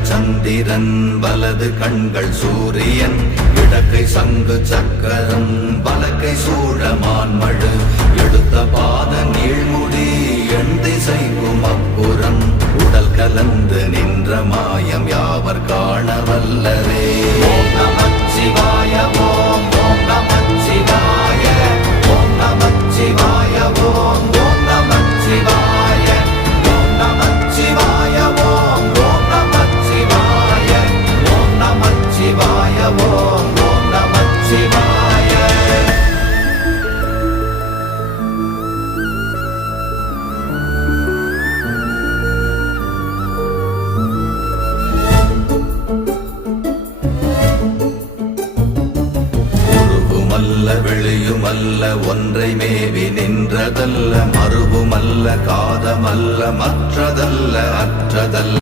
இடங்கள் சந்திரன் வலது கண்கள் சூரியன் இடக்கை சங்கு சக்கரம் வலக்கை சூழமான்மழு எடுத்த பாத நீழ்முடி எண் திசைக்கும் அப்புறம் உடல் கலந்து நின்ற மாயம் யாவர் காண வல்லரே. ஓம் நமச்சிவாய ஓம் ஓம் நமச்சிவாய ஓம் நமச்சிவாய ஓம் ஓம் நமச்சிவாய ஓம் நமச்சிவாய ஓம் ஓம் நமச்சிவாய ஓம் நமச்சிவாய ஓம் ஓம் நமச்சிவாய. வெளியுமல்ல ஒன்றை மேவி நின்றதல்ல மறுவுமல்ல காதமல்ல மற்றதல்ல அற்றதல்ல